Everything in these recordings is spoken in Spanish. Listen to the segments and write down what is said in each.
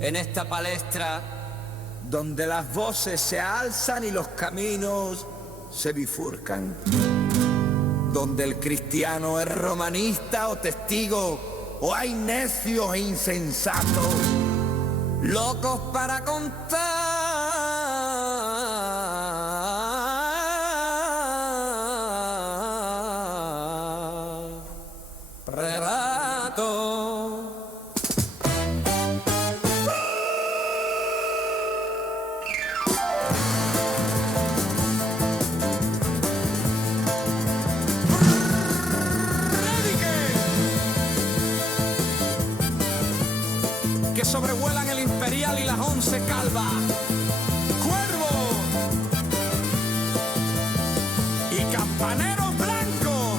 en esta palestra donde las voces se alzan y los caminos se bifurcan, donde el cristiano es romanista o testigo, o hay necios e insensatos, locos para contar relatos. Que sobrevuelan el Imperial y las 11 calvas. Cuervo y campaneros blancos.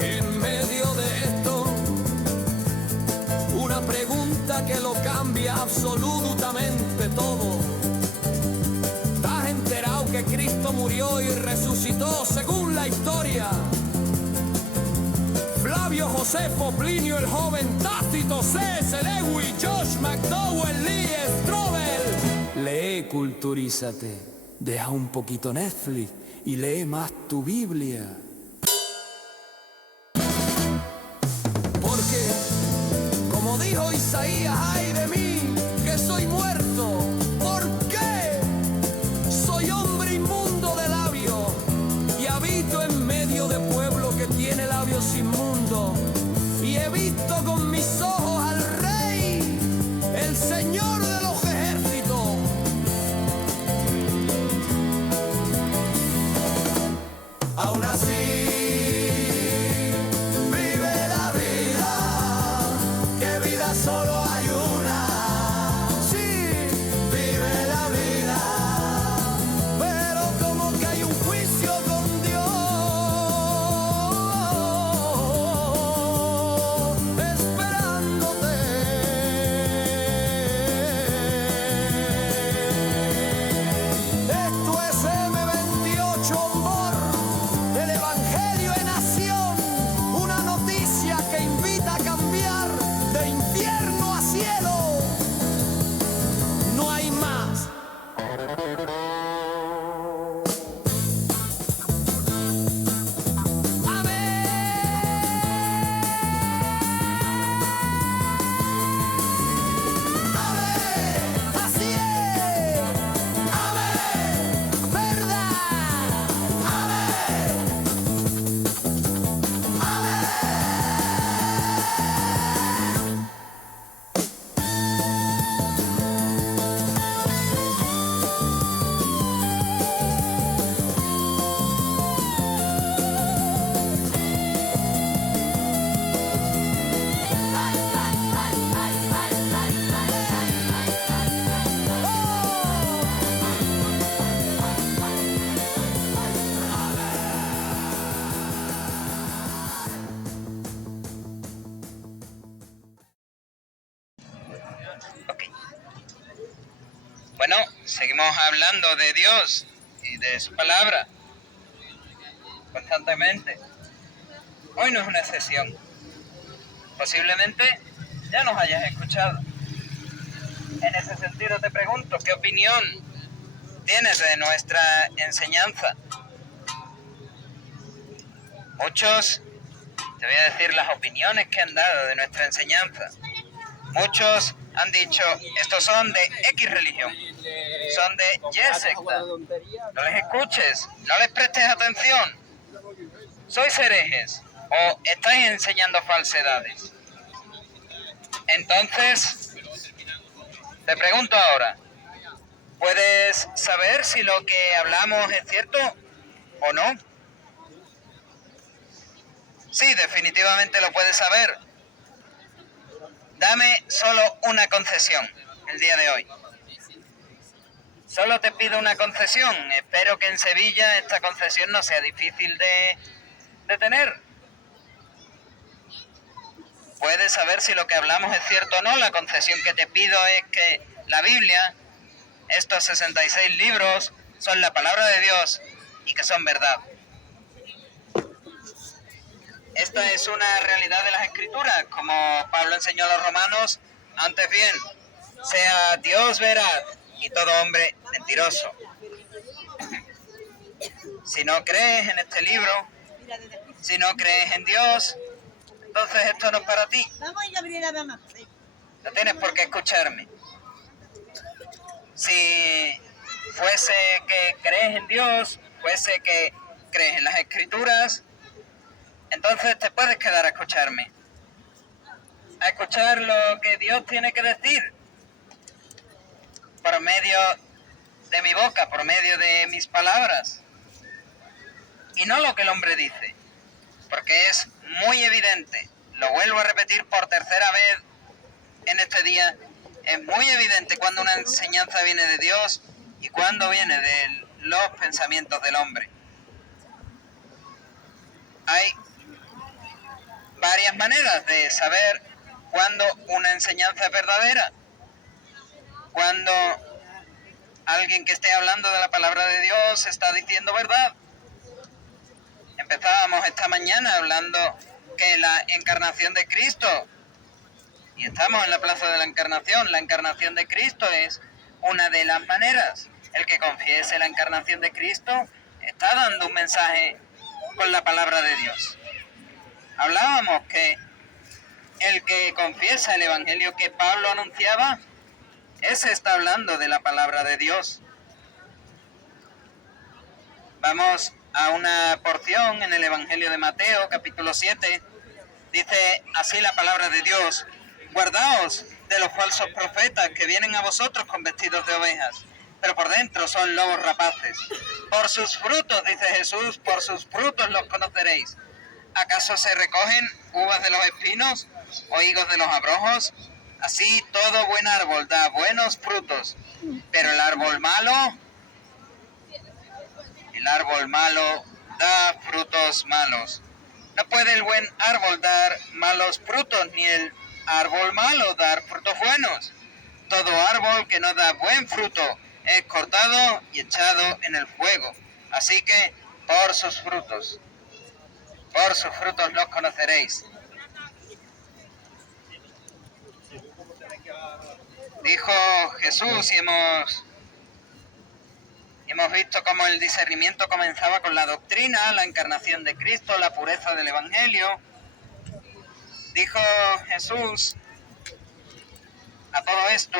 En medio de esto, una pregunta que lo cambia absolutamente todo. Que Cristo murió y resucitó según la historia. Flavio Josefo, Plinio el Joven, Tácito, C.S. Lewis, Josh McDowell, Lee Strobel. Lee, culturízate, deja un poquito Netflix y lee más tu Biblia. Porque, como dijo Isaías, ay de mí, que soy muerto. Tiene labios inmundos y he visto con mis ojos al Rey, el Señor de los ejércitos. Aún así vive la vida, que vida solo hay una. Sí, vive la vida, pero como que hay un juicio con Dios. Bueno, seguimos hablando de Dios y de su palabra constantemente. Hoy no es una excepción. Posiblemente ya nos hayas escuchado. En ese sentido te pregunto, ¿qué opinión tienes de nuestra enseñanza? Muchos, te voy a decir las opiniones que han dado de nuestra enseñanza. Muchos han dicho, estos son de X religión, son de Y secta. No les escuches, no les prestes atención. Sois herejes o estáis enseñando falsedades. Entonces, te pregunto ahora, ¿puedes saber si lo que hablamos es cierto o no? Sí, definitivamente lo puedes saber. Dame solo una concesión el día de hoy. Solo te pido una concesión. Espero que en Sevilla esta concesión no sea difícil de tener. ¿Puedes saber si lo que hablamos es cierto o no? La concesión que te pido es que la Biblia, estos 66 libros, son la palabra de Dios y que son verdad. Esta es una realidad de las Escrituras, como Pablo enseñó a los romanos. Antes bien, sea Dios veraz y todo hombre mentiroso. Si no crees en este libro, si no crees en Dios, entonces esto no es para ti. No tienes por qué escucharme. Si fuese que crees en Dios, fuese que crees en las Escrituras, entonces te puedes quedar a escucharme. A escuchar lo que Dios tiene que decir por medio de mi boca, por medio de mis palabras. Y no lo que el hombre dice, porque es muy evidente, lo vuelvo a repetir por tercera vez en este día, es muy evidente cuando una enseñanza viene de Dios y cuando viene de los pensamientos del hombre. Hay varias maneras de saber cuándo una enseñanza es verdadera. Cuando alguien que esté hablando de la palabra de Dios está diciendo verdad. Empezábamos esta mañana hablando que la encarnación de Cristo, y estamos en la plaza de la encarnación de Cristo es una de las maneras. El que confiese la encarnación de Cristo está dando un mensaje con la palabra de Dios. Hablábamos que el que confiesa el evangelio que Pablo anunciaba, ese está hablando de la palabra de Dios. Vamos a una porción en el Evangelio de Mateo, capítulo 7. Dice así la palabra de Dios: guardaos de los falsos profetas que vienen a vosotros con vestidos de ovejas, pero por dentro son lobos rapaces. Por sus frutos, dice Jesús, por sus frutos los conoceréis. ¿Acaso se recogen uvas de los espinos o higos de los abrojos? Así todo buen árbol da buenos frutos, pero el árbol malo da frutos malos. No puede el buen árbol dar malos frutos, ni el árbol malo dar frutos buenos. Todo árbol que no da buen fruto es cortado y echado en el fuego. Así que por sus frutos los conoceréis. Dijo Jesús y hemos visto cómo el discernimiento comenzaba con la doctrina, la encarnación de Cristo, la pureza del Evangelio. Dijo Jesús, a todo esto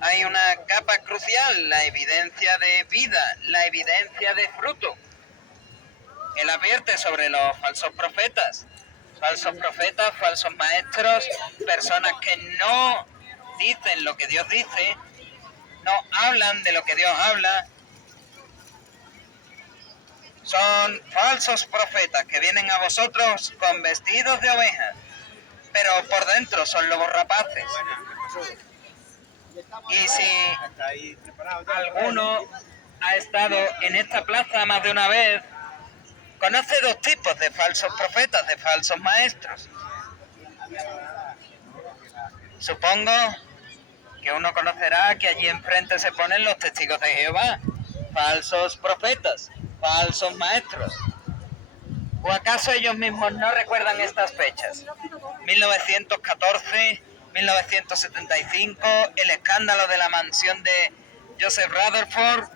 hay una capa crucial, la evidencia de vida, la evidencia de fruto. Él advierte sobre los falsos profetas, falsos maestros, personas que no dicen lo que Dios dice, no hablan de lo que Dios habla. Son falsos profetas que vienen a vosotros con vestidos de ovejas, pero por dentro son lobos rapaces. Y si alguno ha estado en esta plaza más de una vez, conoce dos tipos de falsos profetas, de falsos maestros. Supongo que uno conocerá que allí enfrente se ponen los testigos de Jehová, falsos profetas, falsos maestros. ¿O acaso ellos mismos no recuerdan estas fechas? 1914, 1975, el escándalo de la mansión de Joseph Rutherford.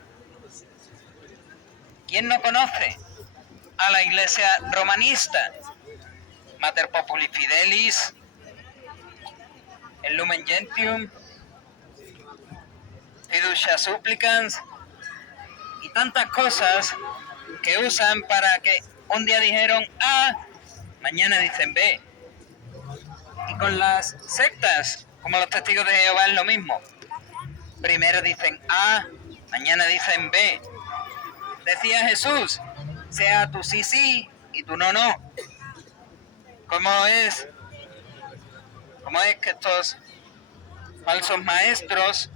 ¿Quién no conoce a la iglesia romanista? Mater Populi Fidelis, el Lumen Gentium, Fiducia Supplicans y tantas cosas que usan para que un día dijeron A, mañana dicen B. Y con las sectas, como los testigos de Jehová, es lo mismo. Primero dicen A, mañana dicen B. Decía Jesús, sea tu sí, sí y tu no, no. ¿Cómo es que estos falsos maestros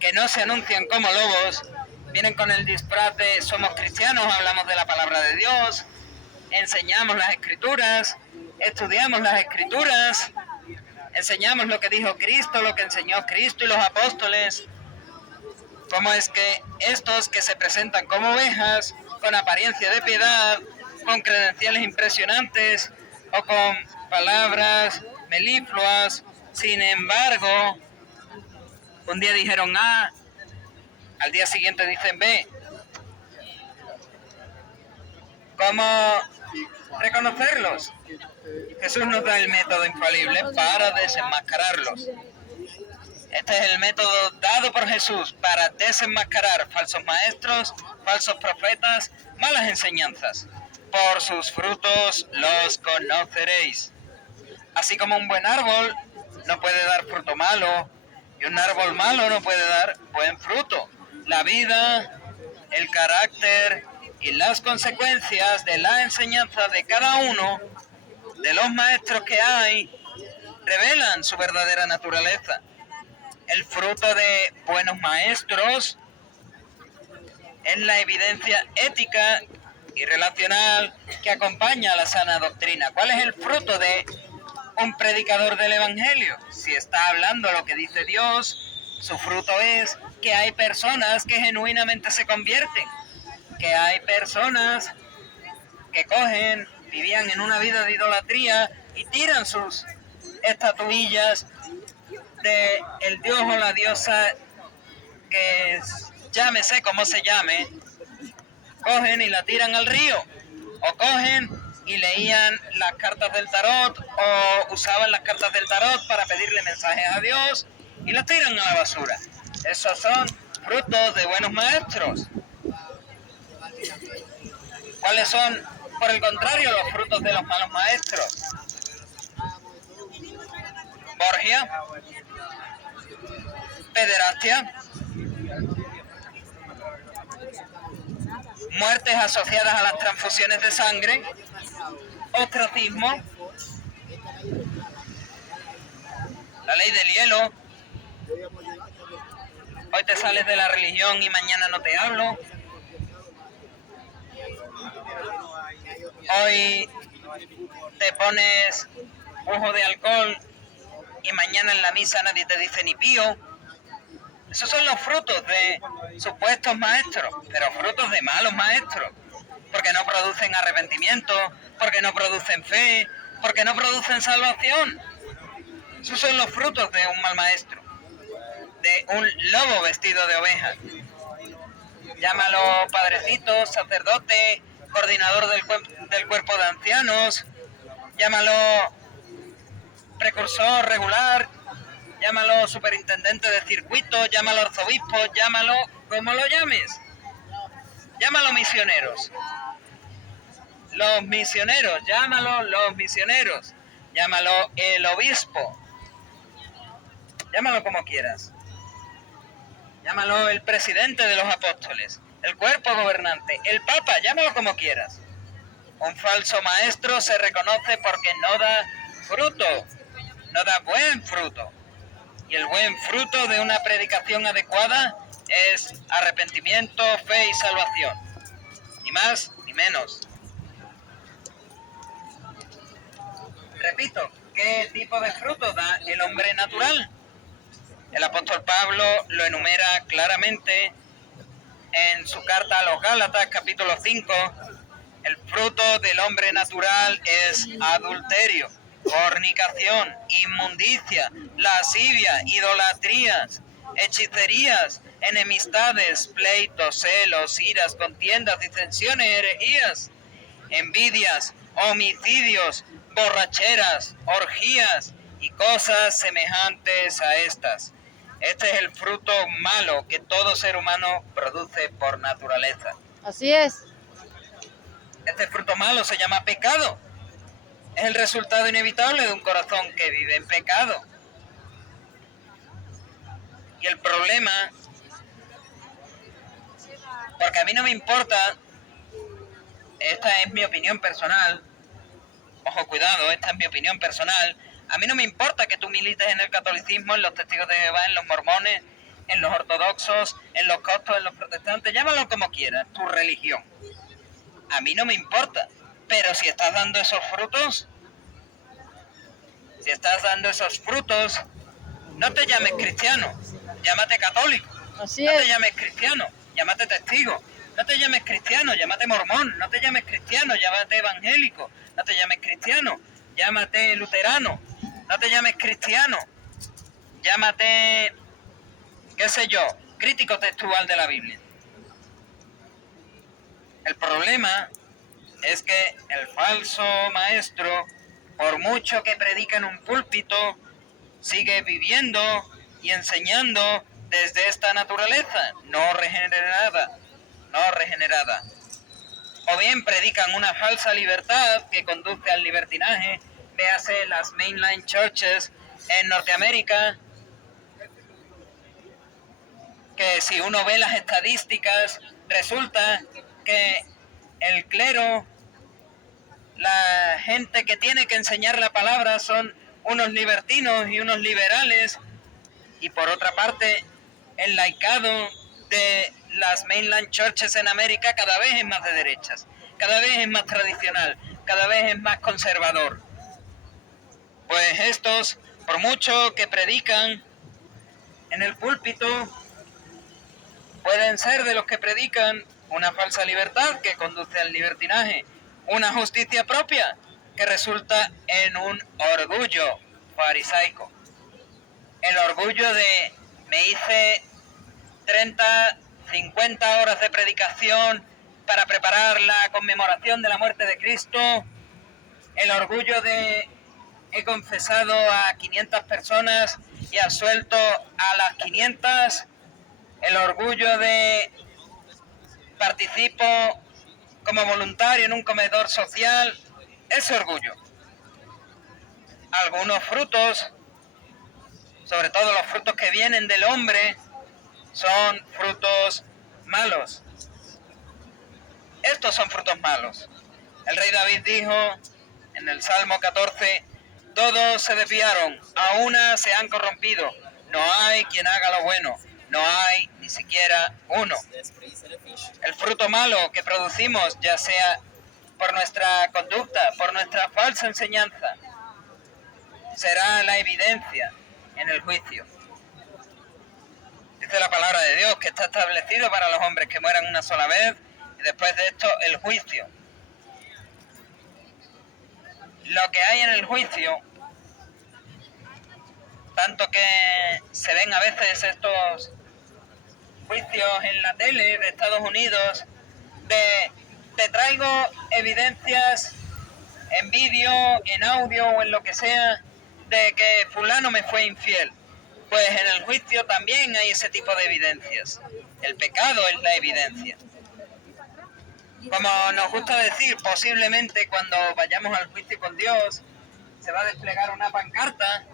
que no se anuncian como lobos vienen con el disfraz de somos cristianos, hablamos de la palabra de Dios, enseñamos las Escrituras, estudiamos las Escrituras, enseñamos lo que dijo Cristo, lo que enseñó Cristo y los apóstoles, cómo es que estos que se presentan como ovejas, con apariencia de piedad, con credenciales impresionantes o con palabras melifluas, sin embargo, un día dijeron A, al día siguiente dicen B. ¿Cómo reconocerlos? Jesús nos da el método infalible para desenmascararlos. Este es el método dado por Jesús para desenmascarar falsos maestros, falsos profetas, malas enseñanzas. Por sus frutos los conoceréis. Así como un buen árbol no puede dar fruto malo y un árbol malo no puede dar buen fruto. La vida, el carácter y las consecuencias de la enseñanza de cada uno de los maestros que hay revelan su verdadera naturaleza. El fruto de buenos maestros es la evidencia ética y relacional que acompaña a la sana doctrina. ¿Cuál es el fruto de un predicador del Evangelio? Si está hablando lo que dice Dios, su fruto es que hay personas que genuinamente se convierten, que hay personas que vivían en una vida de idolatría y tiran sus estatuillas de el dios o la diosa que llámese como se llame, cogen y la tiran al río, o cogen y leían las cartas del tarot o usaban las cartas del tarot para pedirle mensajes a Dios y las tiran a la basura. Esos son frutos de buenos maestros. ¿Cuáles son, por el contrario, los frutos de los malos maestros? Borgia, pederastia, muertes asociadas a las transfusiones de sangre, ostracismo, la ley del hielo, hoy te sales de la religión y mañana no te hablo, hoy te pones ojo de alcohol y mañana en la misa nadie te dice ni pío. Esos son los frutos de supuestos maestros, pero frutos de malos maestros, porque no producen arrepentimiento, porque no producen fe, porque no producen salvación. Esos son los frutos de un mal maestro, de un lobo vestido de oveja. Llámalo padrecito, sacerdote, coordinador del cuerpo de ancianos, llámalo precursor regular, llámalo superintendente de circuito, llámalo arzobispo, llámalo como lo llames. Llámalo misioneros. Los misioneros, llámalo los misioneros. Llámalo el obispo. Llámalo como quieras. Llámalo el presidente de los apóstoles, el cuerpo gobernante, el papa, llámalo como quieras. Un falso maestro se reconoce porque no da fruto, no da buen fruto. Y el buen fruto de una predicación adecuada es arrepentimiento, fe y salvación. Ni más ni menos. Repito, ¿qué tipo de fruto da el hombre natural? El apóstol Pablo lo enumera claramente en su carta a los Gálatas, capítulo 5. El fruto del hombre natural es adulterio, fornicación, inmundicia, lascivia, idolatrías, hechicerías, enemistades, pleitos, celos, iras, contiendas, disensiones, herejías, envidias, homicidios, borracheras, orgías y cosas semejantes a estas. Este es el fruto malo que todo ser humano produce por naturaleza. Así es. Este fruto malo se llama pecado. Es el resultado inevitable de un corazón que vive en pecado. Y el problema, porque a mí no me importa, esta es mi opinión personal, ojo, cuidado, esta es mi opinión personal, a mí no me importa que tú milites en el catolicismo, en los testigos de Jehová, en los mormones, en los ortodoxos, en los coptos, en los protestantes, llámalo como quieras, tu religión. A mí no me importa, pero si estás dando esos frutos, no te llames cristiano, llámate católico. Así No te es. llames cristiano, llámate testigo. No te llames cristiano, llámate mormón. No te llames cristiano, llámate evangélico. No te llames cristiano, llámate luterano. No te llames cristiano, llámate, qué sé yo, crítico textual de la Biblia. El problema es que el falso maestro, por mucho que predica en un púlpito, sigue viviendo y enseñando desde esta naturaleza no regenerada, no regenerada. O bien predican una falsa libertad que conduce al libertinaje, véase las mainline churches en Norteamérica, que si uno ve las estadísticas, resulta que el clero, la gente que tiene que enseñar la palabra son unos libertinos y unos liberales, y por otra parte el laicado de las mainland churches en América cada vez es más de derechas, cada vez es más tradicional, cada vez es más conservador. Pues estos, por mucho que predican en el púlpito, pueden ser de los que predican una falsa libertad que conduce al libertinaje, una justicia propia que resulta en un orgullo farisaico. El orgullo de me hice 30, 50 horas de predicación para preparar la conmemoración de la muerte de Cristo. El orgullo de he confesado a 500 personas y absuelto a las 500. El orgullo de participo como voluntario en un comedor social. Ese orgullo. Algunos frutos, sobre todo los frutos que vienen del hombre, son frutos malos. Estos son frutos malos. El rey David dijo en el Salmo 14, todos se desviaron, a una se han corrompido, no hay quien haga lo bueno, no hay ni siquiera uno. El fruto malo que producimos, ya sea por nuestra conducta, por nuestra falsa enseñanza, será la evidencia en el juicio. Dice la palabra de Dios que está establecido para los hombres que mueran una sola vez y después de esto el juicio. Lo que hay en el juicio, tanto que se ven a veces estos juicios en la tele de Estados Unidos, de te traigo evidencias en vídeo, en audio o en lo que sea, de que fulano me fue infiel. Pues en el juicio también hay ese tipo de evidencias. El pecado es la evidencia. Como nos gusta decir, posiblemente cuando vayamos al juicio con Dios, se va a desplegar una pancarta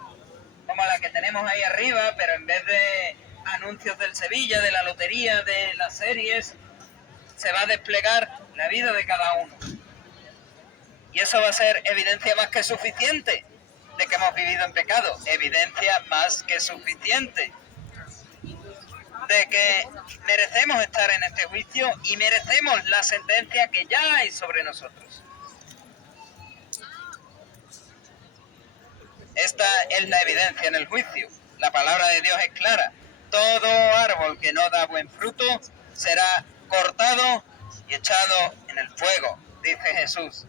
como la que tenemos ahí arriba, pero en vez de anuncios del Sevilla, de la lotería, de las series, se va a desplegar la vida de cada uno. Y eso va a ser evidencia más que suficiente de que hemos vivido en pecado, evidencia más que suficiente de que merecemos estar en este juicio y merecemos la sentencia que ya hay sobre nosotros. Esta es la evidencia en el juicio. La palabra de Dios es clara. Todo árbol que no da buen fruto será cortado y echado en el fuego, dice Jesús.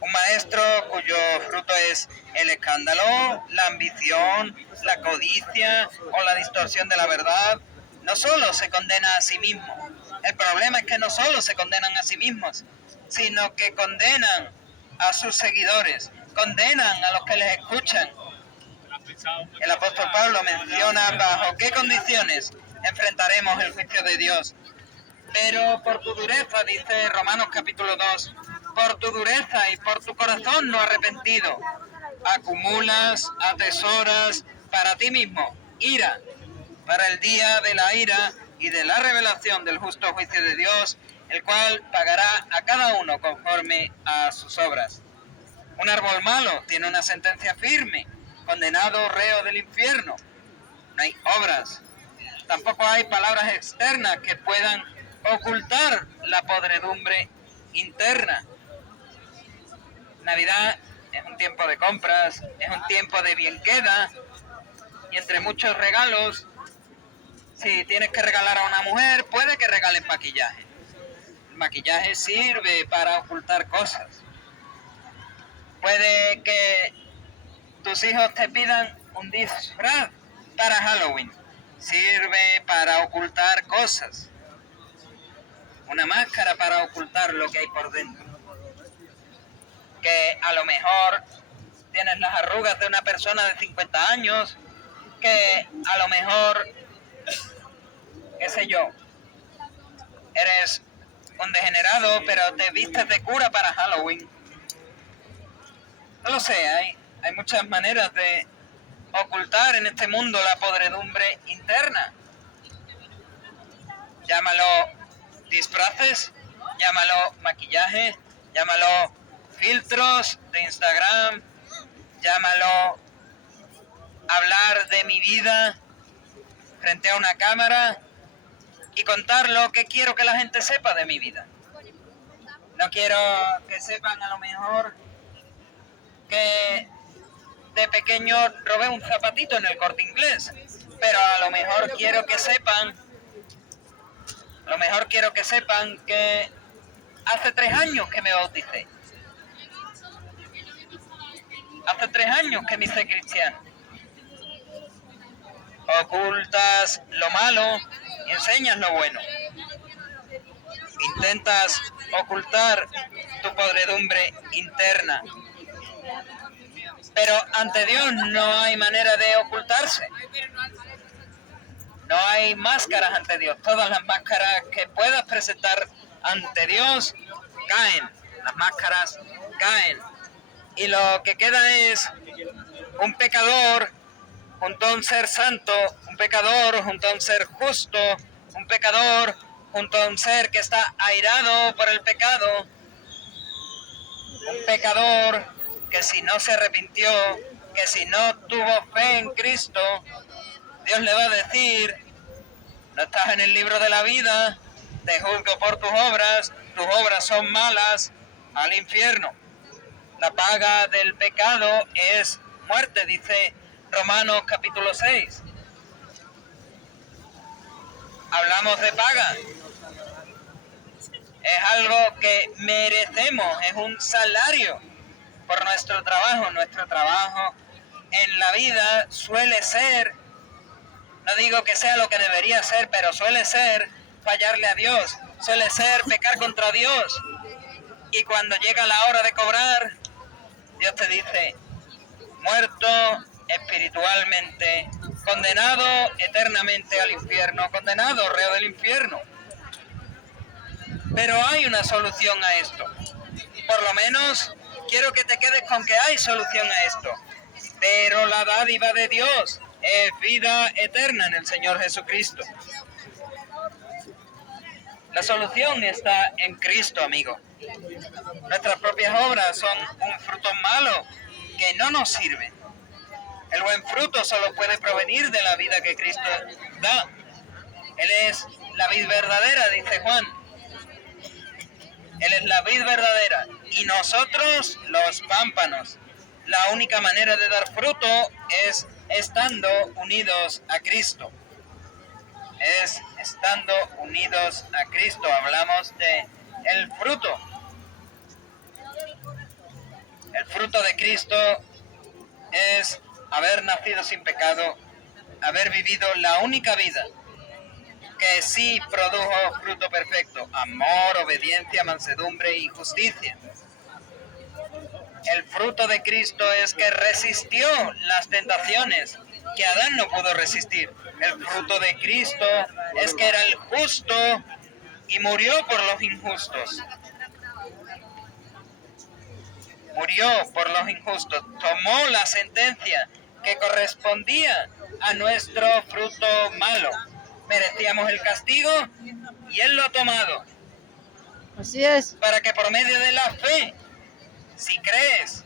Un maestro cuyo fruto es el escándalo, la ambición, la codicia o la distorsión de la verdad, no solo se condena a sí mismo. El problema es que no solo se condenan a sí mismos, sino que condenan a sus seguidores, condenan a los que les escuchan. El apóstol Pablo menciona bajo qué condiciones enfrentaremos el juicio de Dios. Pero por tu dureza, dice Romanos capítulo 2, por tu dureza y por tu corazón no arrepentido, acumulas, atesoras para ti mismo ira, para el día de la ira y de la revelación del justo juicio de Dios, el cual pagará a cada uno conforme a sus obras. Un árbol malo tiene una sentencia firme, condenado reo del infierno. No hay obras, tampoco hay palabras externas que puedan ocultar la podredumbre interna. Navidad es un tiempo de compras, es un tiempo de bienqueda y entre muchos regalos Si tienes que regalar a una mujer, puede que regales maquillaje. El maquillaje sirve para ocultar cosas. Puede que tus hijos te pidan un disfraz para Halloween. Sirve para ocultar cosas. Una máscara para ocultar lo que hay por dentro. Que a lo mejor tienes las arrugas de una persona de 50 años, que a lo mejor, qué sé yo, eres un degenerado, pero te vistes de cura para Halloween. No lo sé, hay muchas maneras de ocultar en este mundo la podredumbre interna. Llámalo disfraces, llámalo maquillaje, llámalo filtros de Instagram, llámalo hablar de mi vida frente a una cámara y contar lo que quiero que la gente sepa de mi vida. No quiero que sepan a lo mejor que de pequeño robé un zapatito en el Corte Inglés, pero a lo mejor quiero que sepan que hace 3 años que me bauticé. Hace 3 años que me hice cristiano. Ocultas lo malo y enseñas lo bueno. Intentas ocultar tu podredumbre interna. Pero ante Dios no hay manera de ocultarse. No hay máscaras ante Dios. Todas las máscaras que puedas presentar ante Dios caen. Las máscaras caen. Y lo que queda es un pecador junto a un ser santo, un pecador junto a un ser justo, un pecador junto a un ser que está airado por el pecado, un pecador que si no se arrepintió, que si no tuvo fe en Cristo, Dios le va a decir: no estás en el libro de la vida, te juzgo por tus obras son malas, al infierno. La paga del pecado es muerte, dice Romanos capítulo 6. Hablamos de paga. Es algo que merecemos, es un salario por nuestro trabajo. Nuestro trabajo en la vida suele ser, no digo que sea lo que debería ser, pero suele ser fallarle a Dios, suele ser pecar contra Dios. Y cuando llega la hora de cobrar, Dios te dice: muerto espiritualmente, condenado eternamente al infierno, condenado, reo del infierno. Pero hay una solución a esto. Por lo menos quiero que te quedes con que hay solución a esto. Pero la dádiva de Dios es vida eterna en el Señor Jesucristo. La solución está en Cristo, amigo. Nuestras propias obras son un fruto malo que no nos sirve. El buen fruto solo puede provenir de la vida que Cristo da. Él es la vid verdadera, dice Juan. Él es la vid verdadera y nosotros los pámpanos. La única manera de dar fruto es estando unidos a Cristo. Es estando unidos a Cristo. Hablamos de el fruto. El fruto de Cristo es haber nacido sin pecado, haber vivido la única vida que sí produjo fruto perfecto: amor, obediencia, mansedumbre y justicia. El fruto de Cristo es que resistió las tentaciones que Adán no pudo resistir. El fruto de Cristo es que era el justo y murió por los injustos. Murió por los injustos, tomó la sentencia que correspondía a nuestro fruto malo. Merecíamos el castigo y Él lo ha tomado. Así es. Para que por medio de la fe, si crees,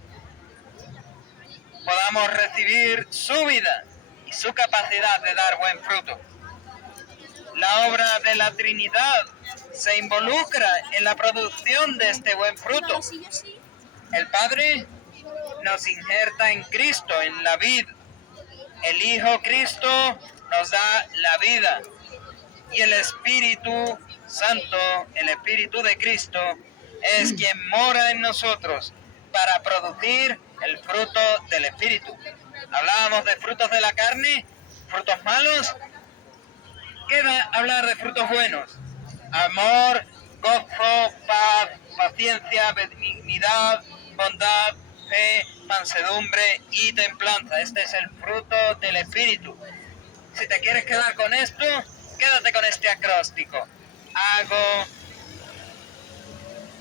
podamos recibir su vida y su capacidad de dar buen fruto. La obra de la Trinidad se involucra en la producción de este buen fruto. El Padre nos injerta en Cristo, en la vid. El Hijo Cristo nos da la vida. Y el Espíritu Santo, el Espíritu de Cristo, es quien mora en nosotros para producir el fruto del Espíritu. Hablábamos de frutos de la carne, frutos malos. Queda hablar de frutos buenos: amor, gozo, paz, paciencia, benignidad, bondad, fe, mansedumbre y templanza. Este es el fruto del Espíritu. Si te quieres quedar con esto, quédate con este acróstico: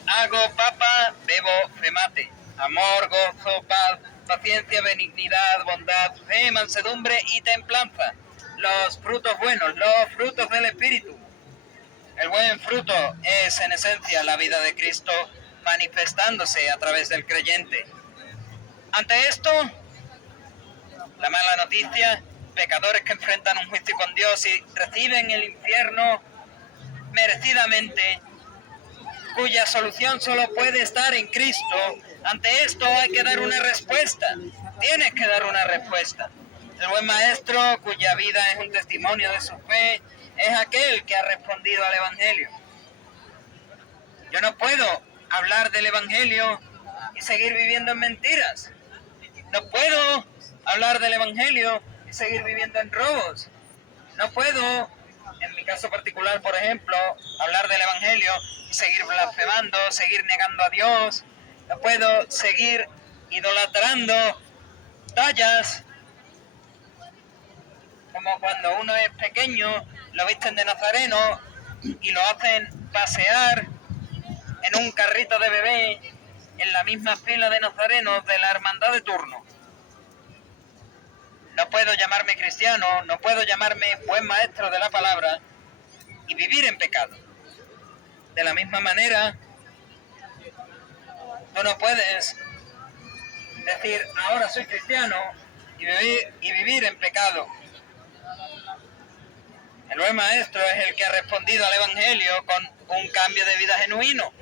hago papa, bebo femate. Amor, gozo, paz, paciencia, benignidad, bondad, fe, mansedumbre y templanza. Los frutos buenos, los frutos del Espíritu. El buen fruto es en esencia la vida de Cristo manifestándose a través del creyente. Ante esto, la mala noticia: pecadores que enfrentan un juicio con Dios y reciben el infierno merecidamente, cuya solución solo puede estar en Cristo. Ante esto hay que dar una respuesta. Tienes que dar una respuesta. El buen maestro, cuya vida es un testimonio de su fe, es aquel que ha respondido al Evangelio. Yo no puedo hablar del Evangelio y seguir viviendo en mentiras. No puedo hablar del Evangelio y seguir viviendo en robos. No puedo, en mi caso particular, por ejemplo, hablar del Evangelio y seguir blasfemando, seguir negando a Dios. No puedo seguir idolatrando tallas, como cuando uno es pequeño, lo visten de nazareno y lo hacen pasear en un carrito de bebé en la misma fila de nazarenos de la hermandad de turno. No puedo llamarme cristiano, no puedo llamarme buen maestro de la palabra y vivir en pecado. De la misma manera, tú no puedes decir ahora soy cristiano y vivir en pecado. El buen maestro es el que ha respondido al Evangelio con un cambio de vida genuino.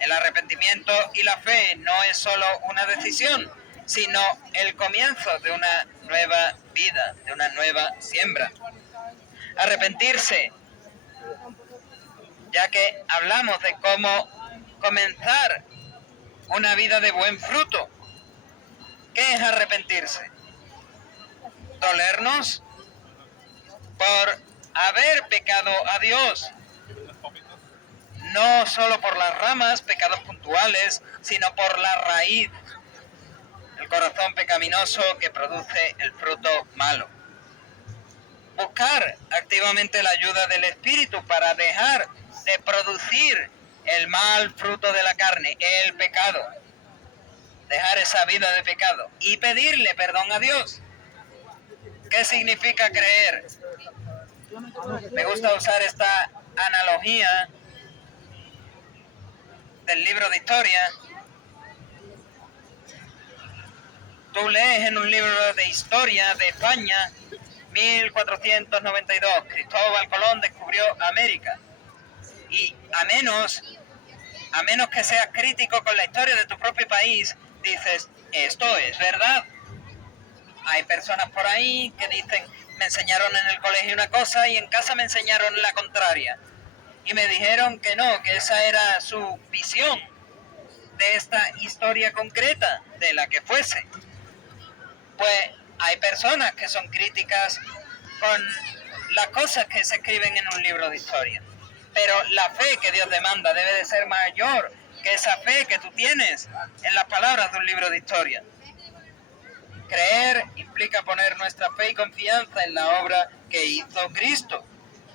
El arrepentimiento y la fe no es solo una decisión, sino el comienzo de una nueva vida, de una nueva siembra. Arrepentirse, ya que hablamos de cómo comenzar una vida de buen fruto. ¿Qué es arrepentirse? Dolernos por haber pecado a Dios, no solo por las ramas, pecados puntuales, sino por la raíz, el corazón pecaminoso que produce el fruto malo. Buscar activamente la ayuda del Espíritu para dejar de producir el mal fruto de la carne, el pecado. Dejar esa vida de pecado y pedirle perdón a Dios. ¿Qué significa creer? Me gusta usar esta analogía del libro de historia. Tú lees en un libro de historia de España, 1492, Cristóbal Colón descubrió América. Y a menos que seas crítico con la historia de tu propio país, dices, esto es verdad. Hay personas por ahí que dicen, me enseñaron en el colegio una cosa y en casa me enseñaron la contraria. Y me dijeron que no, que esa era su visión de esta historia concreta, de la que fuese. Pues hay personas que son críticas con las cosas que se escriben en un libro de historia. Pero la fe que Dios demanda debe de ser mayor que esa fe que tú tienes en las palabras de un libro de historia. Creer implica poner nuestra fe y confianza en la obra que hizo Cristo,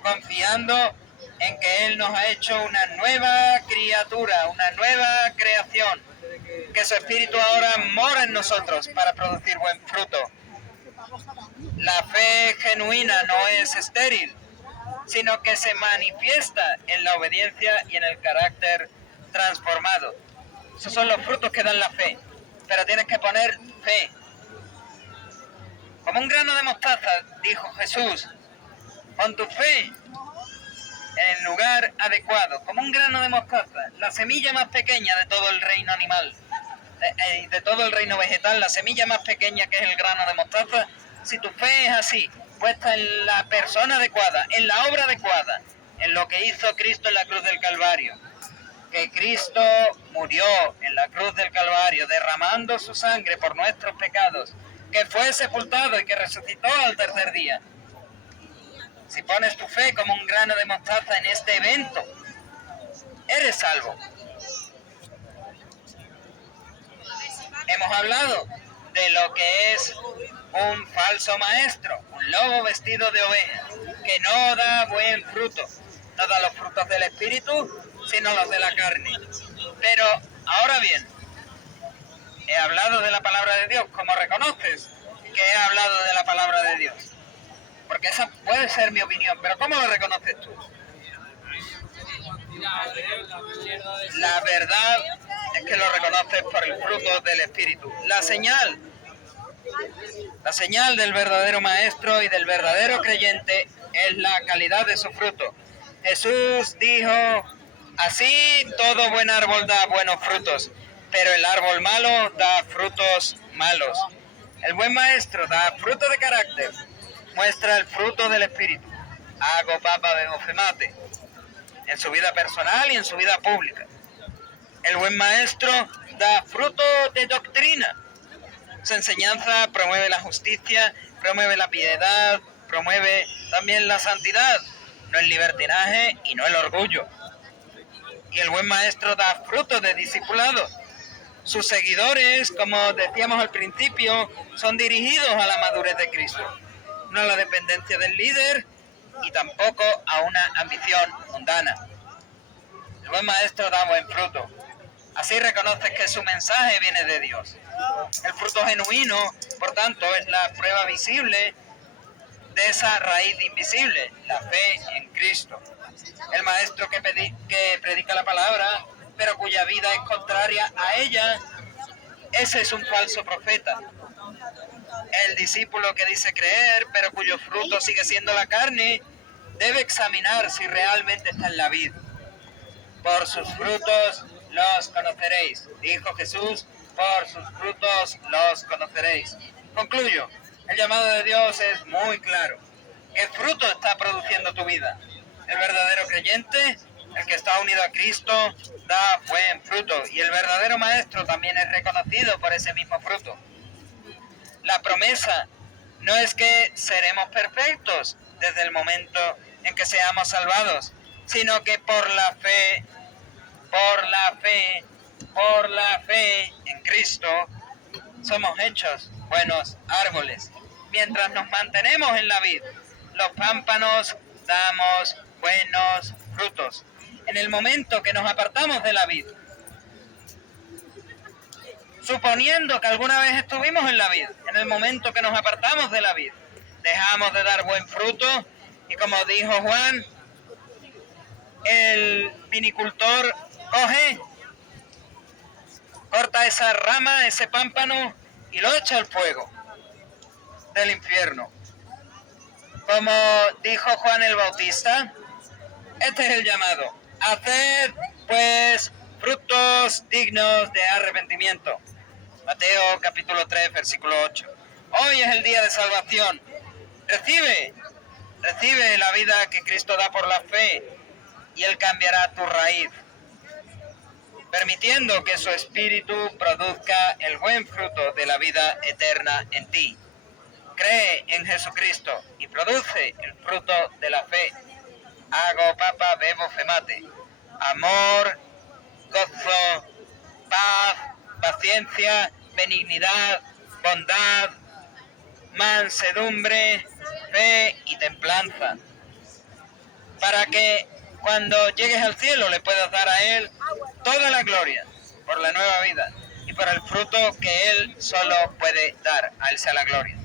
confiando en que Él nos ha hecho una nueva criatura, una nueva creación, que su Espíritu ahora mora en nosotros para producir buen fruto. La fe genuina no es estéril, sino que se manifiesta en la obediencia y en el carácter transformado. Esos son los frutos que dan la fe, pero tienes que poner fe. Como un grano de mostaza, dijo Jesús, pon tu fe en el lugar adecuado, como un grano de mostaza, la semilla más pequeña de todo el reino animal, de todo el reino vegetal, la semilla más pequeña que es el grano de mostaza. Si tu fe es así, puesta en la persona adecuada, en la obra adecuada, en lo que hizo Cristo en la cruz del Calvario. Que Cristo murió en la cruz del Calvario, derramando su sangre por nuestros pecados, que fue sepultado y que resucitó al tercer día. Si pones tu fe como un grano de mostaza en este evento, eres salvo. Hemos hablado de lo que es un falso maestro, un lobo vestido de oveja, que no da buen fruto. No da los frutos del Espíritu, sino los de la carne. Pero, ahora bien, he hablado de la palabra de Dios. ¿Cómo reconoces que he hablado de la palabra de Dios? Porque esa puede ser mi opinión, pero ¿cómo lo reconoces tú? La verdad es que lo reconoces por el fruto del Espíritu. La señal del verdadero maestro y del verdadero creyente es la calidad de su fruto. Jesús dijo: así todo buen árbol da buenos frutos, pero el árbol malo da frutos malos. El buen maestro da fruto de carácter, muestra el fruto del Espíritu. Hago papa de bofemate en su vida personal y en su vida pública. El buen maestro da fruto de doctrina. Su enseñanza promueve la justicia, promueve la piedad, promueve también la santidad, no el libertinaje y no el orgullo. Y el buen maestro da fruto de discipulado. Sus seguidores, como decíamos al principio, son dirigidos a la madurez de Cristo, no a la dependencia del líder y tampoco a una ambición mundana. El buen maestro da buen fruto. Así reconoces que su mensaje viene de Dios. El fruto genuino, por tanto, es la prueba visible de esa raíz invisible, la fe en Cristo. El maestro que predica la palabra, pero cuya vida es contraria a ella, ese es un falso profeta. El discípulo que dice creer, pero cuyo fruto sigue siendo la carne, debe examinar si realmente está en la vid. Por sus frutos los conoceréis, dijo Jesús, por sus frutos los conoceréis. Concluyo, el llamado de Dios es muy claro. ¿Qué fruto está produciendo tu vida? El verdadero creyente, el que está unido a Cristo, da buen fruto, y el verdadero maestro también es reconocido por ese mismo fruto. La promesa no es que seremos perfectos desde el momento en que seamos salvados, sino que por la fe en Cristo somos hechos buenos árboles. Mientras nos mantenemos en la vid, los pámpanos damos buenos frutos. En el momento que nos apartamos de la vid, suponiendo que alguna vez estuvimos en la vid, en el momento que nos apartamos de la vid, dejamos de dar buen fruto, y como dijo Juan, el vinicultor corta esa rama, ese pámpano, y lo echa al fuego del infierno. Como dijo Juan el Bautista, este es el llamado: haced pues frutos dignos de arrepentimiento. Mateo capítulo 3, versículo 8. Hoy es el día de salvación. Recibe la vida que Cristo da por la fe, y Él cambiará tu raíz, permitiendo que su Espíritu produzca el buen fruto de la vida eterna en ti. Cree en Jesucristo y produce el fruto de la fe. Hago papa, bebo femate. Amor, gozo, paz, paciencia, benignidad, bondad, mansedumbre, fe y templanza. Para que cuando llegues al cielo le puedas dar a Él toda la gloria por la nueva vida y por el fruto que Él solo puede dar. A Él sea la gloria.